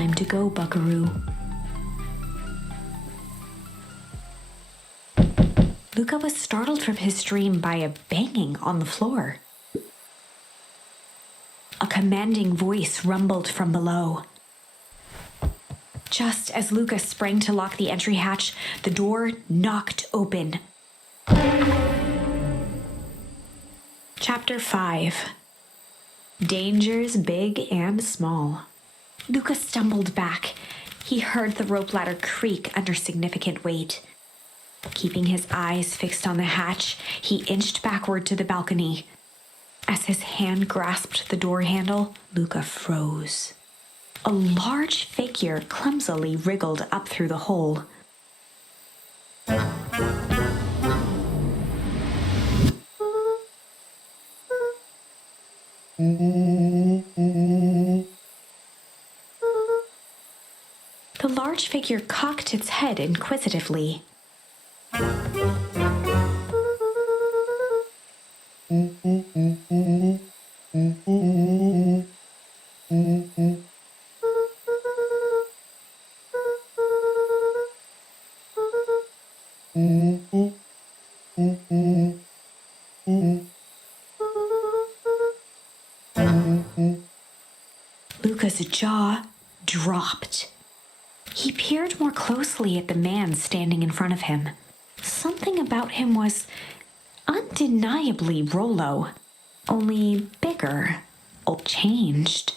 Time to go, Buckaroo. Luca was startled from his dream by a banging on the floor. A commanding voice rumbled from below. Just as Luca sprang to lock the entry hatch, the door knocked open. Chapter 5. Dangers big and small. Luca stumbled back. He heard the rope ladder creak under significant weight. Keeping his eyes fixed on the hatch, he inched backward to the balcony. As his hand grasped the door handle, Luca froze. A large figure clumsily wriggled up through the hole. The large figure cocked its head inquisitively. Luca's jaw dropped. He peered more closely at the man standing in front of him. Something about him was undeniably Rolo, only bigger, or changed.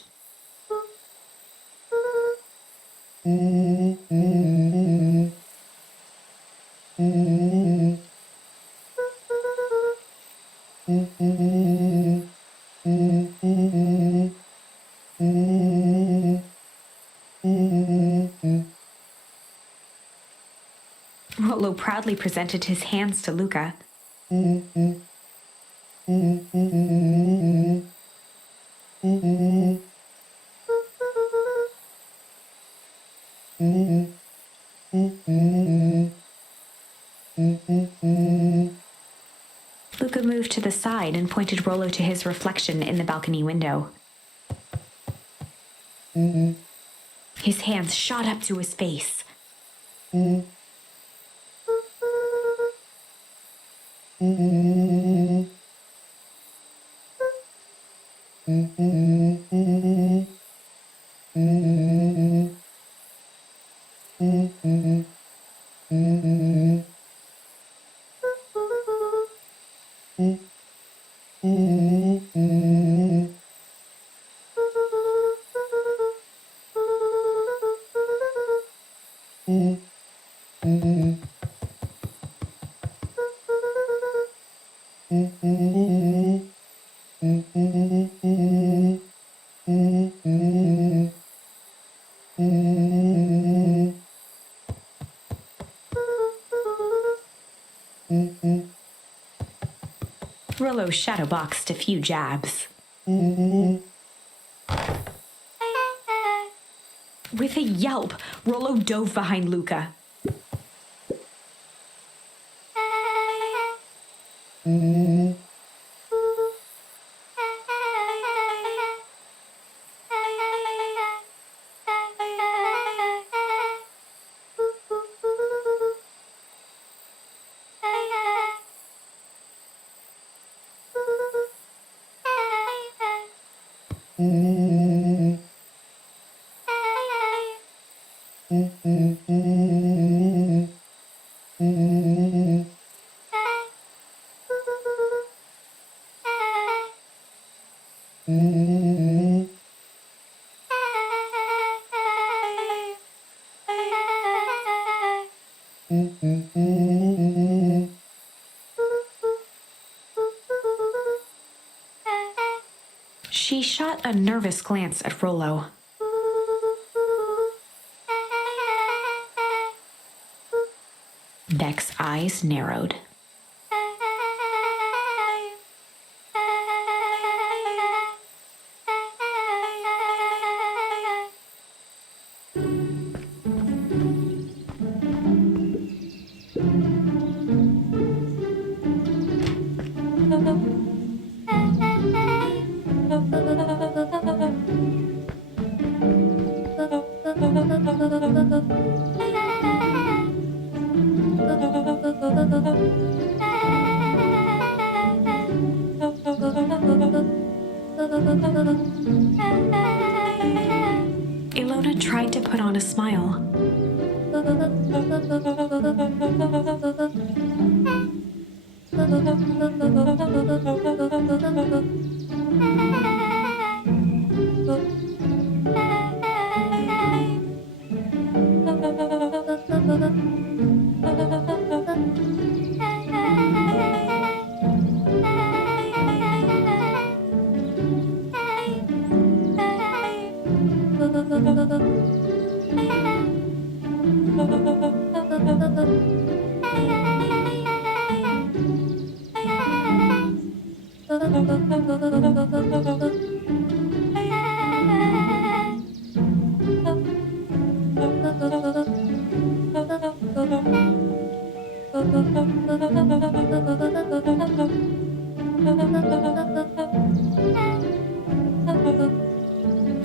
Rolo proudly presented his hands to Luca. Luca moved to the side and pointed Rolo to his reflection in the balcony window. His hands shot up to his face. Rolo shadowboxed a few jabs. With a yelp, Rolo dove behind Luca. She shot a nervous glance at Rolo. Beck's eyes narrowed. Ilona tried to put on a smile.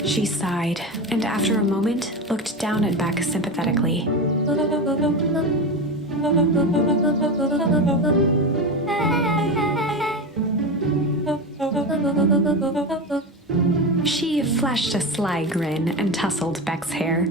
She sighed, and after a moment, looked down at Beck sympathetically. She flashed a sly grin and tousled Beck's hair.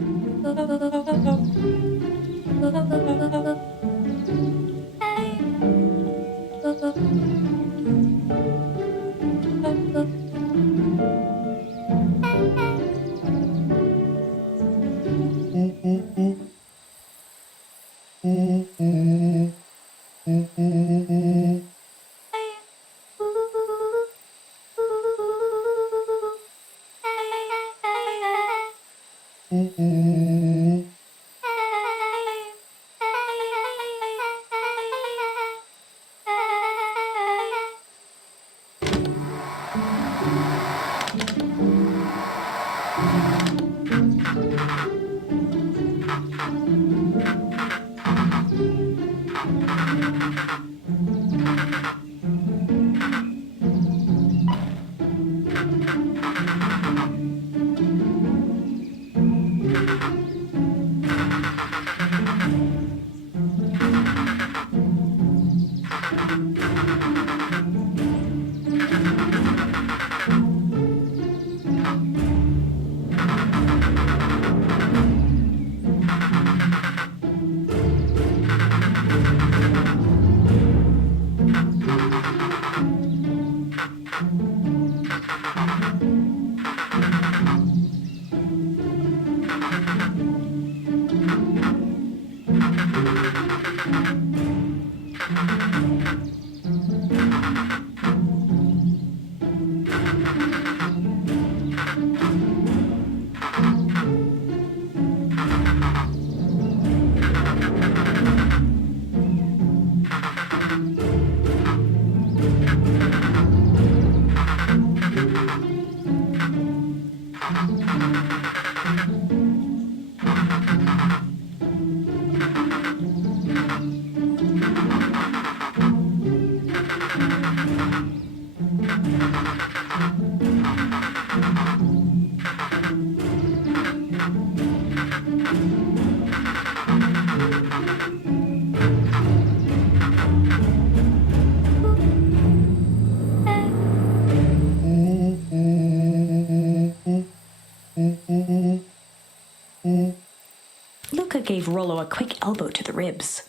Luca gave Rolo a quick elbow to the ribs.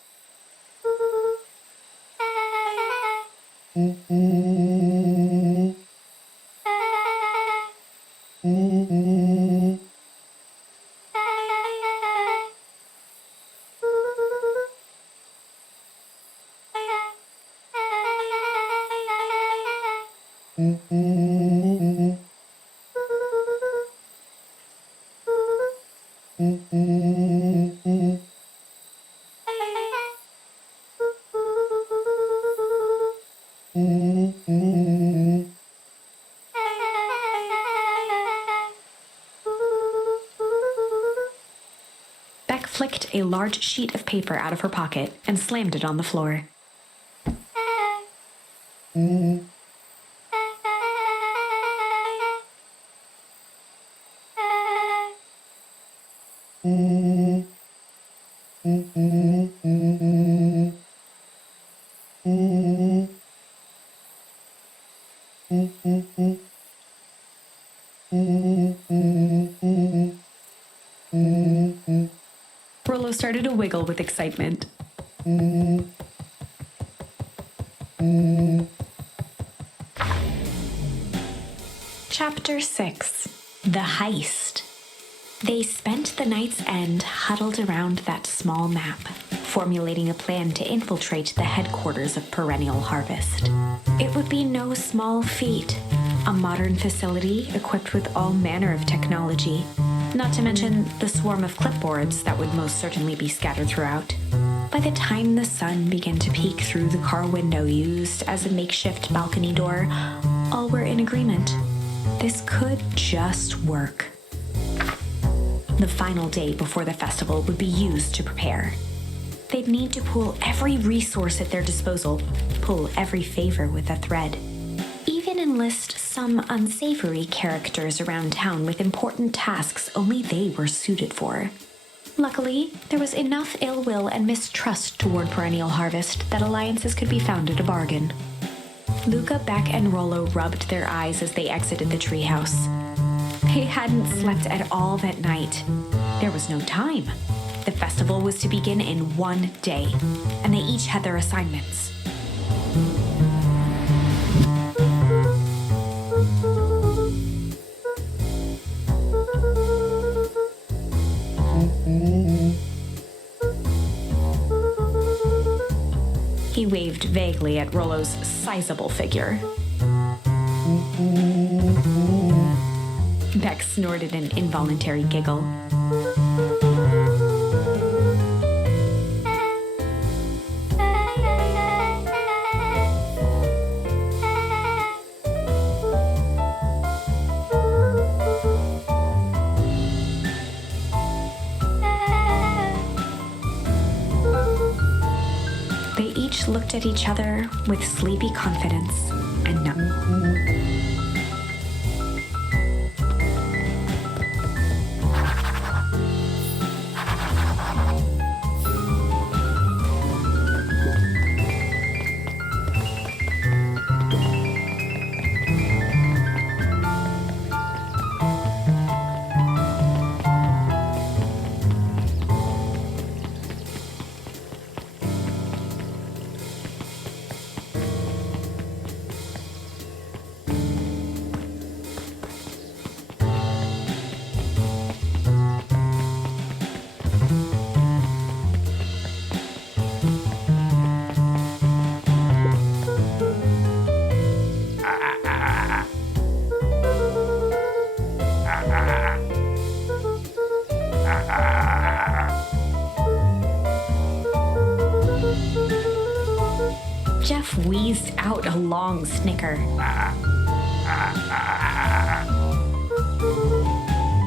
Beck flicked a large sheet of paper out of her pocket and slammed it on the floor. Rolo started to wiggle with excitement. Chapter 6. The Heist. They spent the night's end huddled around that small map, formulating a plan to infiltrate the headquarters of Perennial Harvest. It would be no small feat. A modern facility equipped with all manner of technology, not to mention the swarm of clipboards that would most certainly be scattered throughout. By the time the sun began to peek through the car window used as a makeshift balcony door, all were in agreement. This could just work. The final day before the festival would be used to prepare. They'd need to pool every resource at their disposal, pull every favor with a thread. Even enlist some unsavory characters around town with important tasks only they were suited for. Luckily, there was enough ill will and mistrust toward Perennial Harvest that alliances could be found at a bargain. Luca, Beck, and Rolo rubbed their eyes as they exited the treehouse. They hadn't slept at all that night. There was no time. The festival was to begin in one day, and they each had their assignments. He waved vaguely at Rolo's sizable figure. Beck snorted an involuntary giggle. They each looked at each other with sleepy confidence and Jeff wheezed out a long snicker.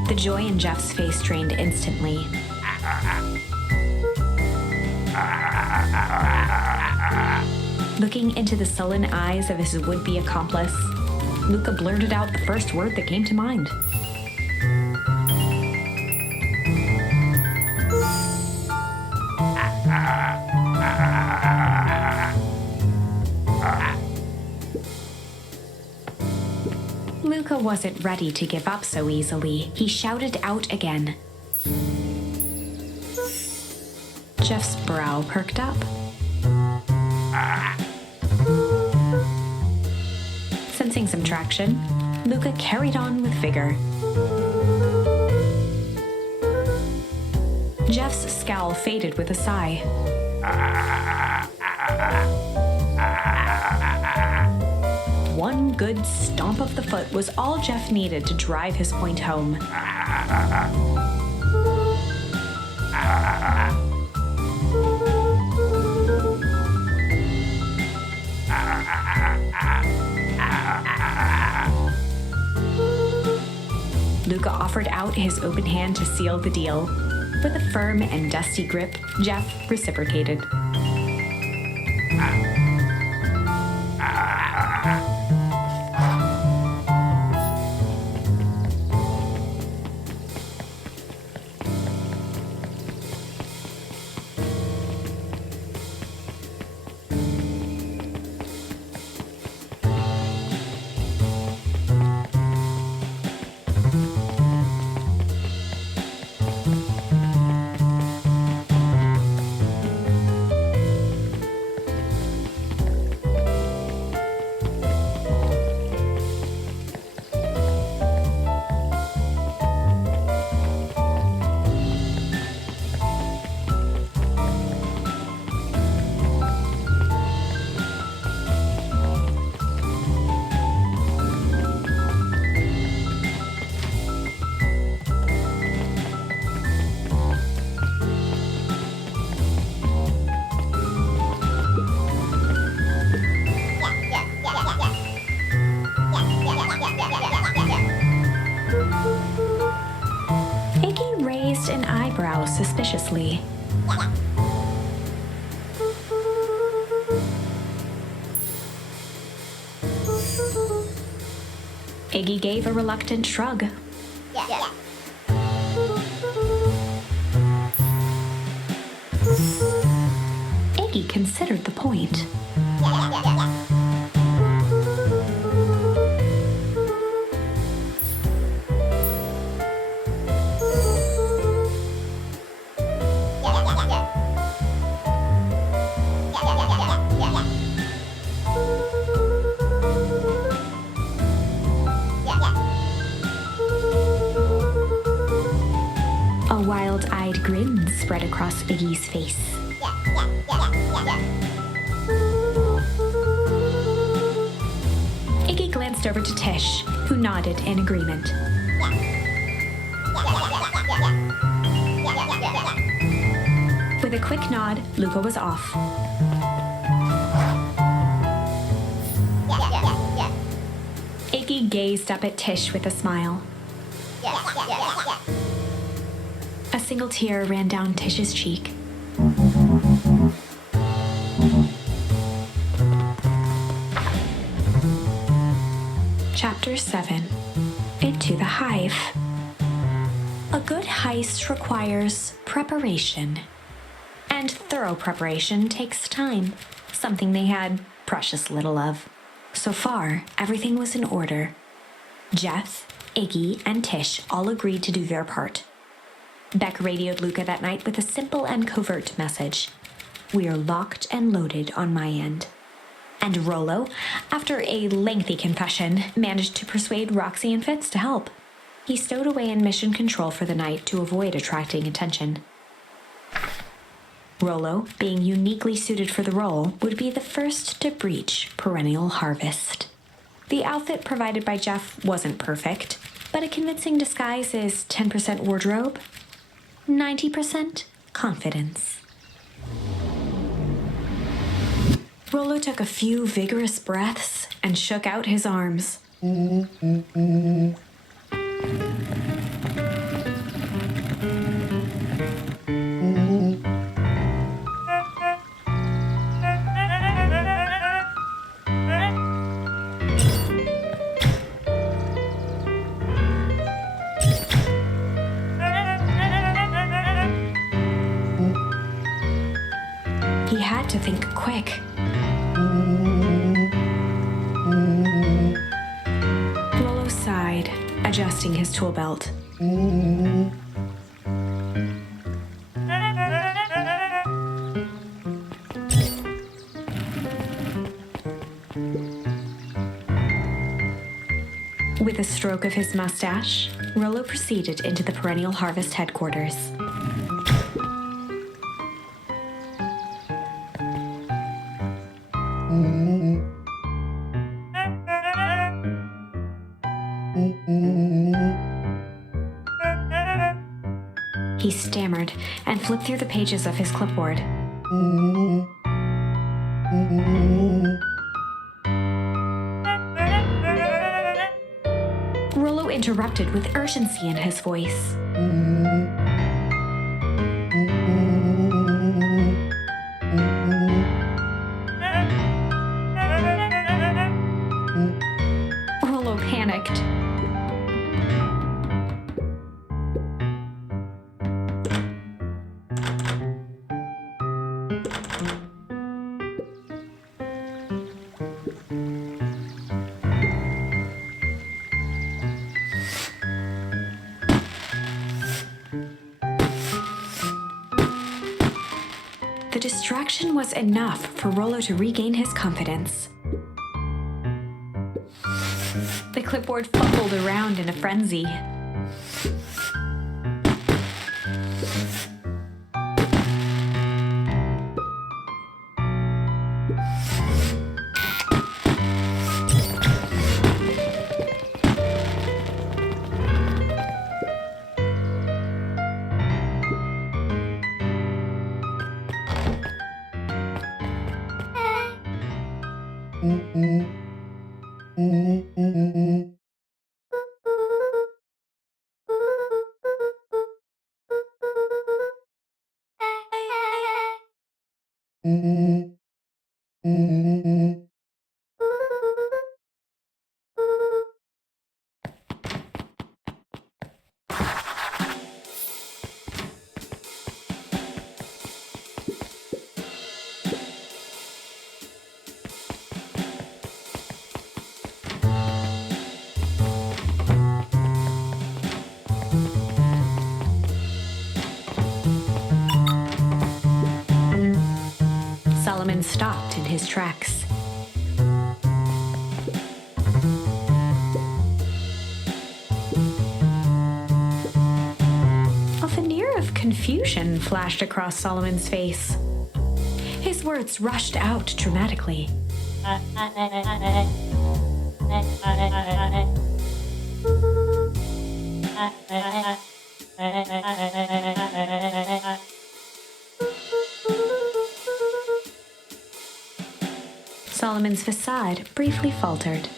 The joy in Jeff's face drained instantly. Looking into the sullen eyes of his would-be accomplice, Luca blurted out the first word that came to mind. Luca wasn't ready to give up so easily. He shouted out again. Jeff's brow perked up. Sensing some traction, Luca carried on with vigor. Jeff's scowl faded with a sigh. One good stomp of the foot was all Jeff needed to drive his point home. Luca offered out his open hand to seal the deal. With a firm and dusty grip, Jeff reciprocated. suspiciously. Iggy gave a reluctant shrug. Iggy considered the point. A wild-eyed grin spread across Iggy's face. Iggy glanced over to Tish, who nodded in agreement. With a quick nod, Luca was off. Iggy gazed up at Tish with a smile. A single tear ran down Tish's cheek. Chapter 7. Into the Hive. A good heist requires preparation. And thorough preparation takes time, something they had precious little of. So far, everything was in order. Jeff, Iggy, and Tish all agreed to do their part. Beck radioed Luca that night with a simple and covert message. "We are locked and loaded on my end." And Rolo, after a lengthy confession, managed to persuade Roxy and Fitz to help. He stowed away in mission control for the night to avoid attracting attention. Rolo, being uniquely suited for the role, would be the first to breach perennial harvest. The outfit provided by Jeff wasn't perfect, but a convincing disguise is 10% wardrobe, 90% confidence. Rolo took a few vigorous breaths and shook out his arms. He had to think quick. Rolo sighed, adjusting his tool belt. With a stroke of his mustache, Rolo proceeded into the Perennial Harvest headquarters. He stammered and flipped through the pages of his clipboard. Rolo interrupted with urgency in his voice. Rolo panicked. The distraction was enough for Rolo to regain his confidence. The clipboard fumbled around in a frenzy. Solomon stopped in his tracks. A veneer of confusion flashed across Solomon's face. His words rushed out dramatically. Solomon's facade briefly faltered.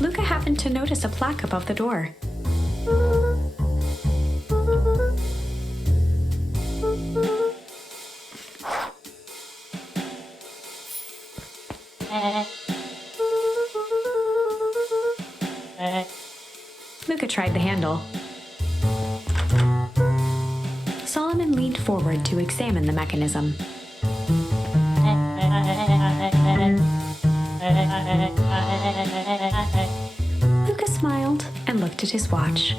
Luca happened to notice a plaque above the door. Luca tried the handle. Solomon leaned forward to examine the mechanism. Luca smiled and looked at his watch.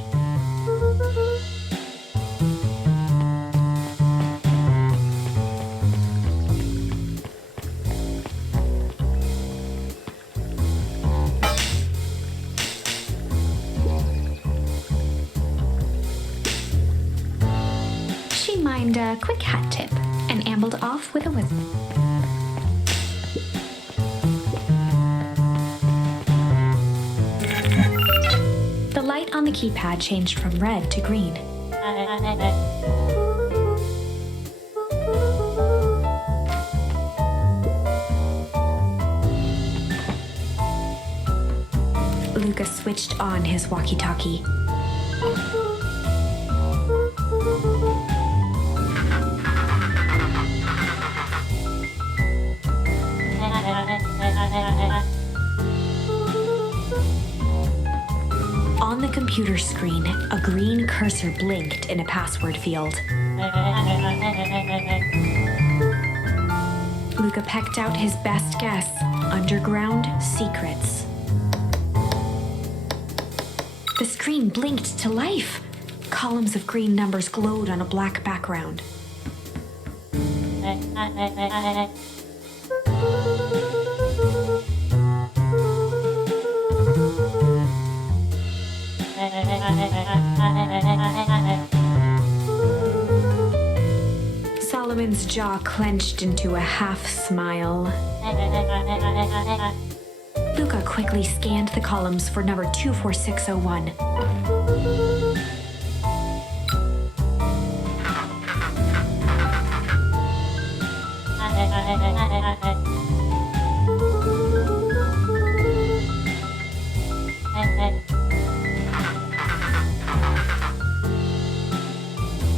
She mimed a quick hat tip and ambled off with a whistle. The light on the keypad changed from red to green. Luca switched on his walkie-talkie. On the computer screen, a green cursor blinked in a password field. Luca pecked out his best guess: underground secrets. The screen blinked to life. Columns of green numbers glowed on a black background. Solomon's jaw clenched into a half smile. Luca quickly scanned the columns for number 24601.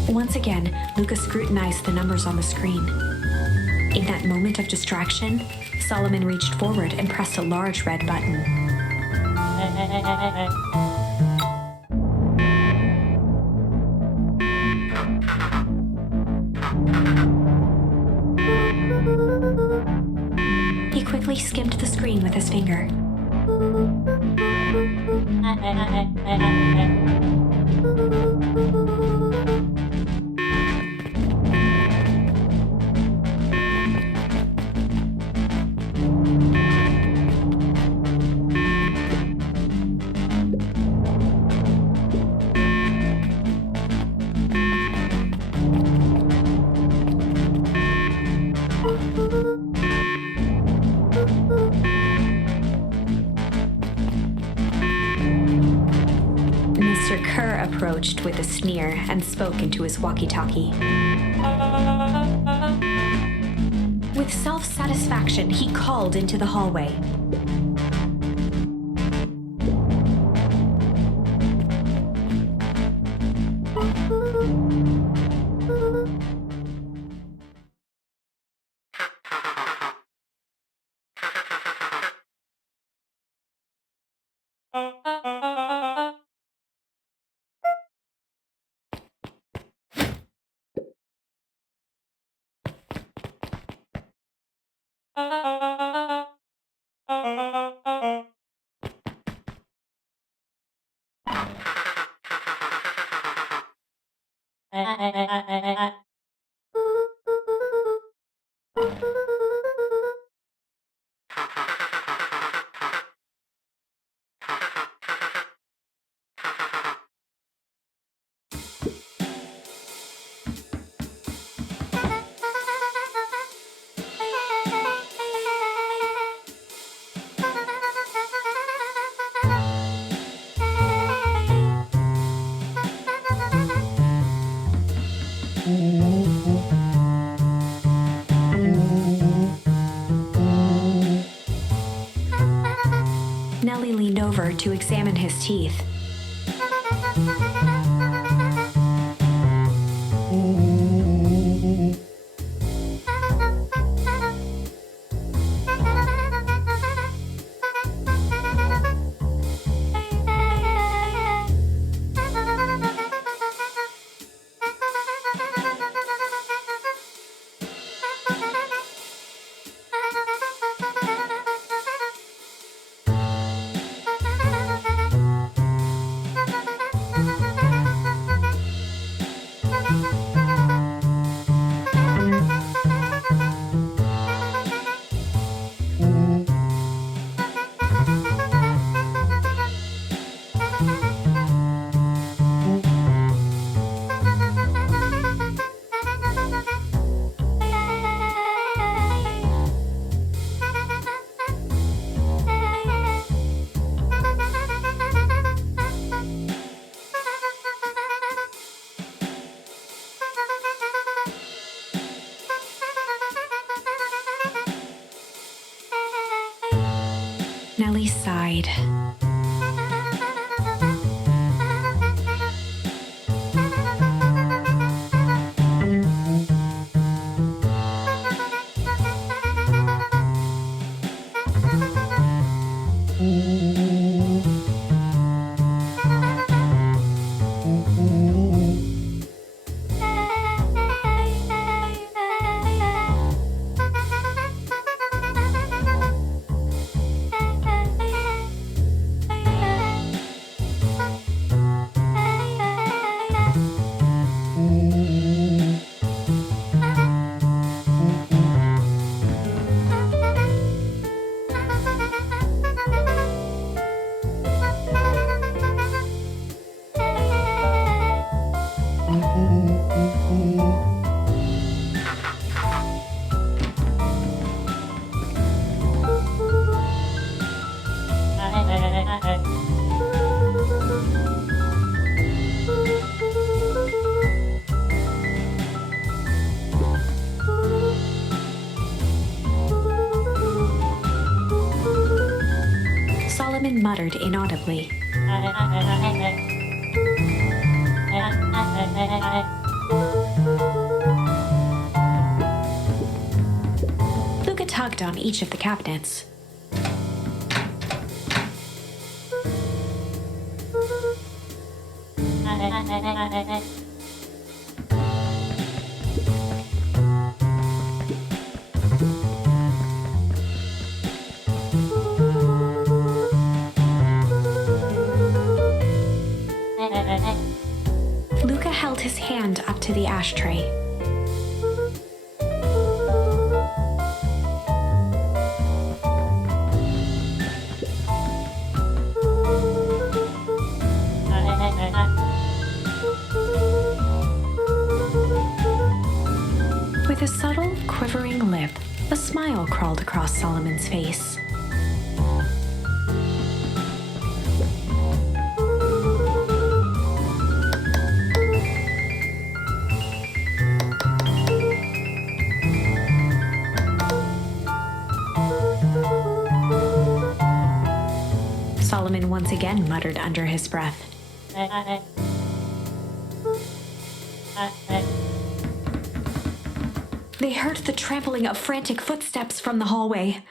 Once again, Luca scrutinized the numbers on the screen. In that moment of distraction, Solomon reached forward and pressed a large red button. He quickly skimmed the screen with his finger. approached with a sneer and spoke into his walkie-talkie. With self-satisfaction, he called into the hallway. Nellie leaned over to examine his teeth. Nellie sighed. Solomon muttered inaudibly. Luca tugged on each of the cabinets. Luca held his hand up to the ashtray. With a subtle, quivering lip, a smile crawled across Solomon's face. once again muttered under his breath. They heard the trampling of frantic footsteps from the hallway.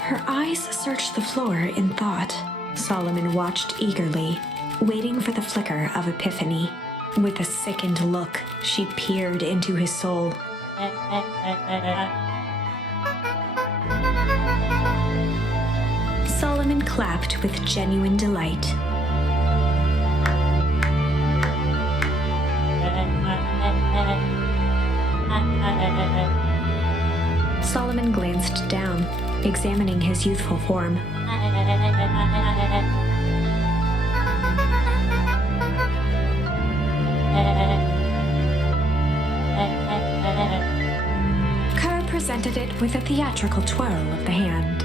Her eyes searched the floor in thought. Solomon watched eagerly, waiting for the flicker of epiphany. With a sickened look, she peered into his soul. Solomon clapped with genuine delight. Solomon glanced down, examining his youthful form. Kerr presented it with a theatrical twirl of the hand.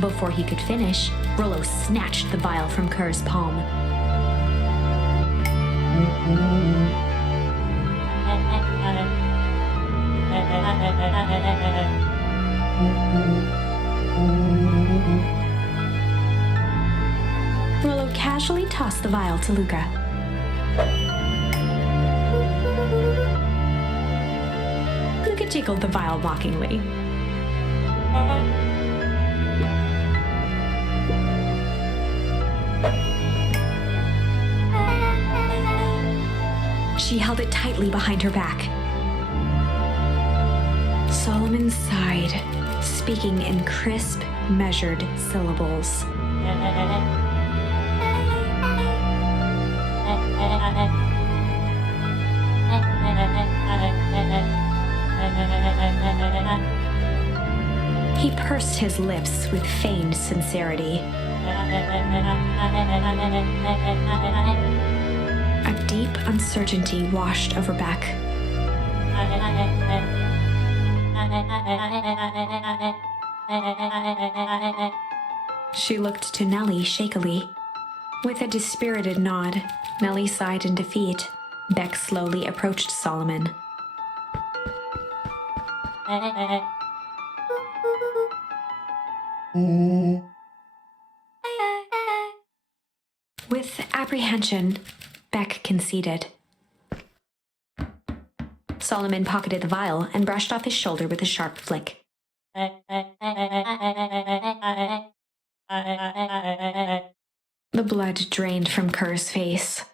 Before he could finish, Rolo snatched the vial from Kerr's palm. Rolo casually tossed the vial to Luca. Luca jiggled the vial mockingly. She held it tightly behind her back. Solomon sighed, speaking in crisp, measured syllables. He pursed his lips with feigned sincerity. A deep uncertainty washed over Beck. She looked to Nellie shakily. With a dispirited nod, Nellie sighed in defeat. Beck slowly approached Solomon. With apprehension, Beck conceded. Solomon pocketed the vial and brushed off his shoulder with a sharp flick. The blood drained from Kerr's face.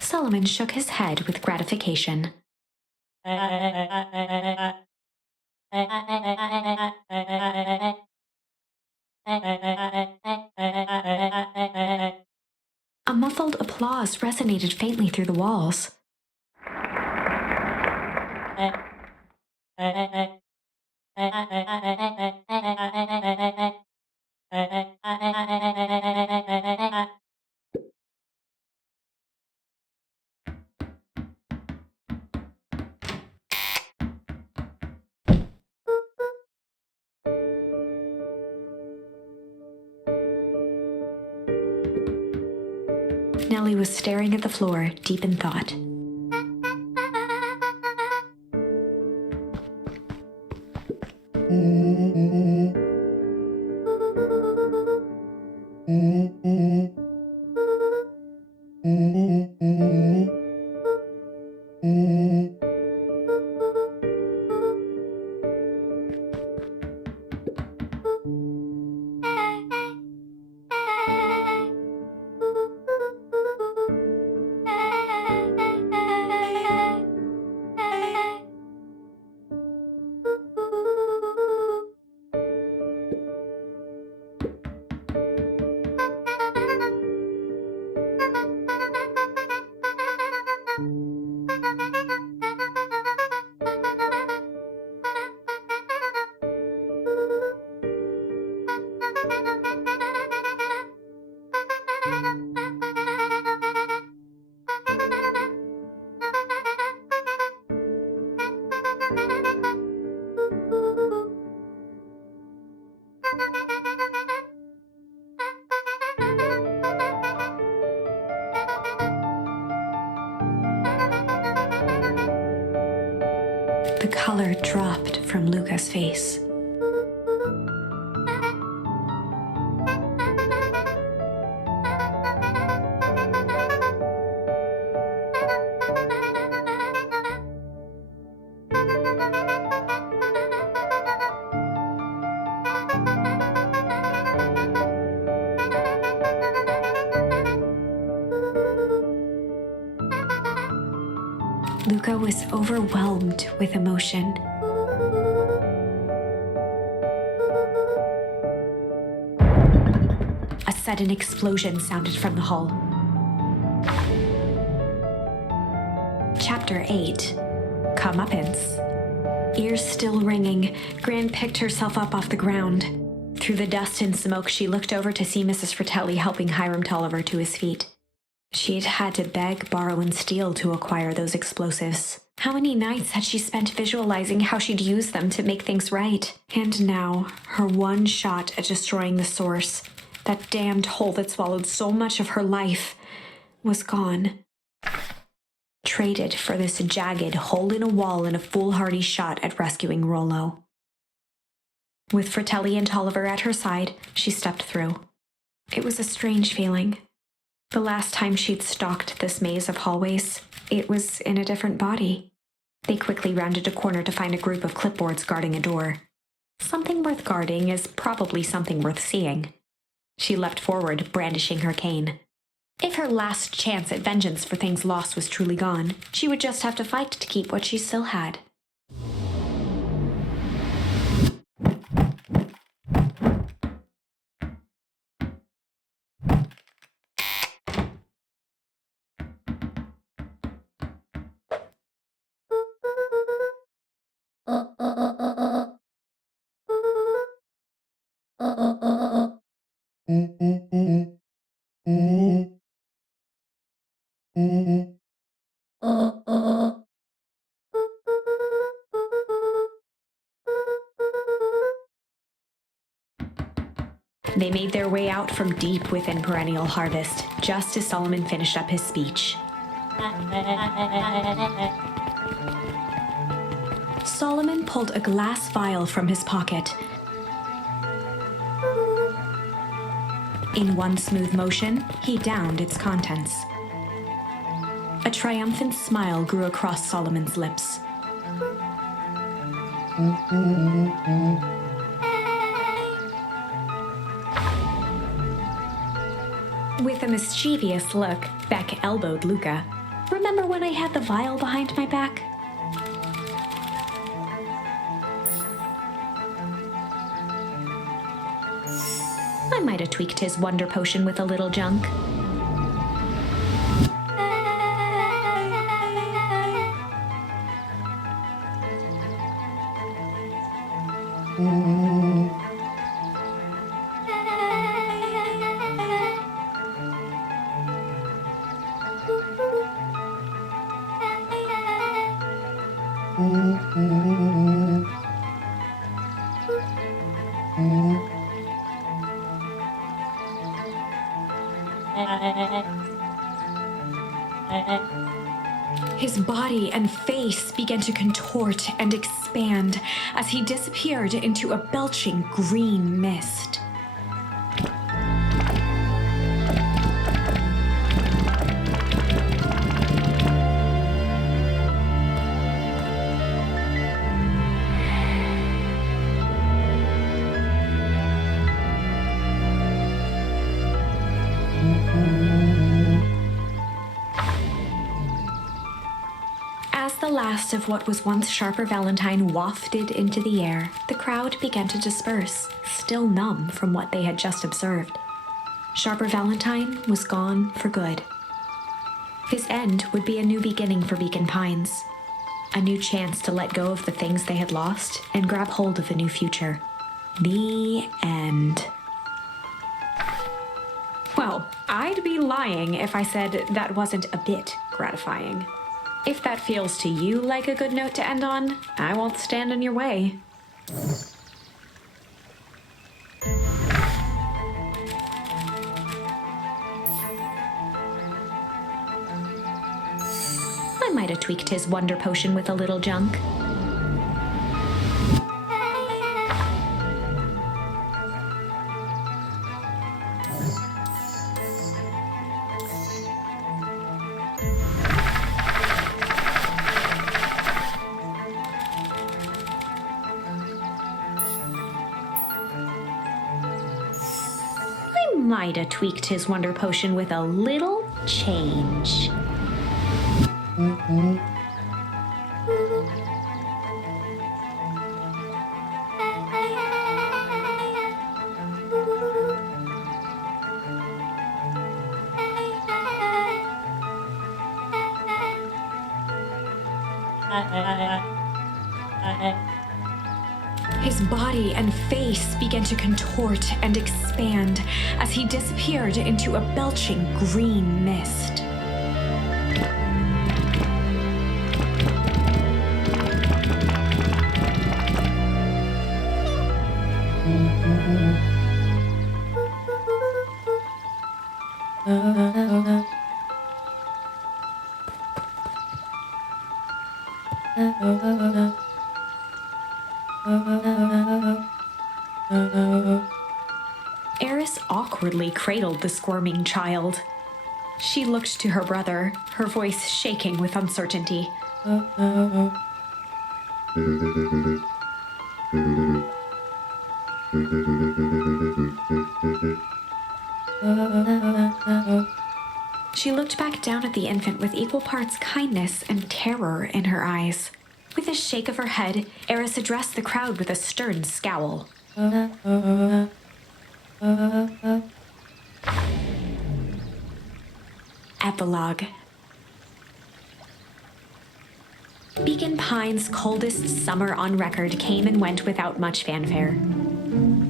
Solomon shook his head with gratification. A muffled applause resonated faintly through the walls. Nellie was staring at the floor, deep in thought. The color dropped from Luca's face. Luca was overwhelmed with emotion. A sudden explosion sounded from the hall. Chapter 8. Comeuppance. Ears still ringing, Gran picked herself up off the ground. Through the dust and smoke, she looked over to see Mrs. Fratelli helping Hiram Tolliver to his feet. She'd had to beg, borrow, and steal to acquire those explosives. How many nights had she spent visualizing how she'd use them to make things right? And now, her one shot at destroying the source, that damned hole that swallowed so much of her life, was gone. Traded for this jagged hole in a wall and a foolhardy shot at rescuing Rolo. With Fratelli and Tolliver at her side, she stepped through. It was a strange feeling. The last time she'd stalked this maze of hallways, it was in a different body. They quickly rounded a corner to find a group of clipboards guarding a door. Something worth guarding is probably something worth seeing. She leapt forward, brandishing her cane. If her last chance at vengeance for things lost was truly gone, she would just have to fight to keep what she still had. They made their way out from deep within Perennial Harvest, just as Solomon finished up his speech. Solomon pulled a glass vial from his pocket. In one smooth motion, he downed its contents. A triumphant smile grew across Solomon's lips. With a mischievous look, Beck elbowed Luca. "Remember when I had the vial behind my back?" I might have tweaked his wonder potion with a little junk. His body and face began to contort and expand as he disappeared into a belching green mist. As the last of what was once Sharper Valentine wafted into the air, the crowd began to disperse, still numb from what they had just observed. Sharper Valentine was gone for good. His end would be a new beginning for Beacon Pines, a new chance to let go of the things they had lost and grab hold of a new future. The end. Well, I'd be lying if I said that wasn't a bit gratifying. If that feels to you like a good note to end on, I won't stand in your way. I might have tweaked his wonder potion with a little junk. Might have tweaked his wonder potion with a little change. His body and face began to contort and expand as he disappeared into a belching green mist. Eris awkwardly cradled the squirming child. She looked to her brother, her voice shaking with uncertainty. She looked back down at the infant with equal parts kindness and terror in her eyes. With a shake of her head, Eris addressed the crowd with a stern scowl. Epilogue. Beacon Pines' coldest summer on record came and went without much fanfare.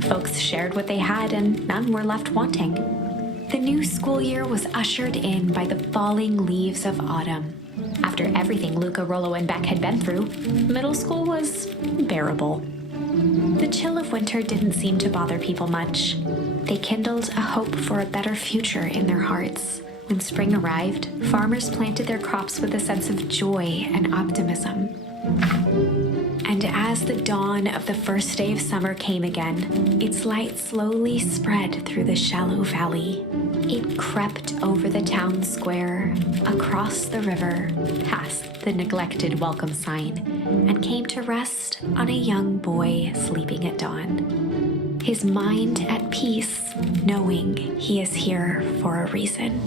Folks shared what they had and none were left wanting. The new school year was ushered in by the falling leaves of autumn. After everything Luca, Rolo, and Beck had been through, middle school was bearable. The chill of winter didn't seem to bother people much. They kindled a hope for a better future in their hearts. When spring arrived, farmers planted their crops with a sense of joy and optimism. And as the dawn of the first day of summer came again, its light slowly spread through the shallow valley. It crept over the town square, across the river, past the neglected welcome sign, and came to rest on a young boy sleeping at dawn. His mind at peace, knowing he is here for a reason.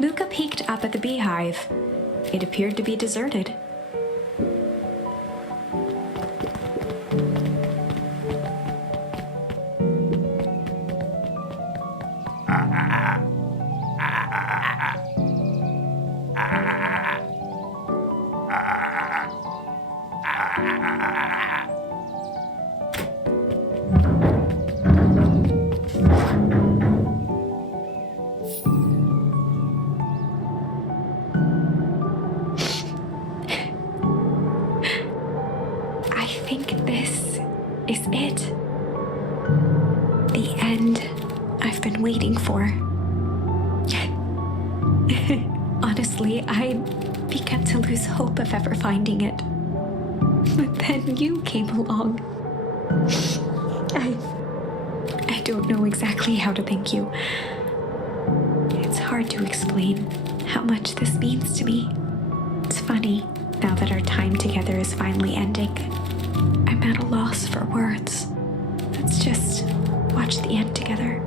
Luca peeked up at the beehive. It appeared to be deserted. I think this is it. The end I've been waiting for. Honestly, I began to lose hope of ever finding it. But then you came along. I don't know exactly how to thank you. It's hard to explain how much this means to me. It's funny, now that our time together is finally ending, I'm at a loss for words. Let's just watch the end together.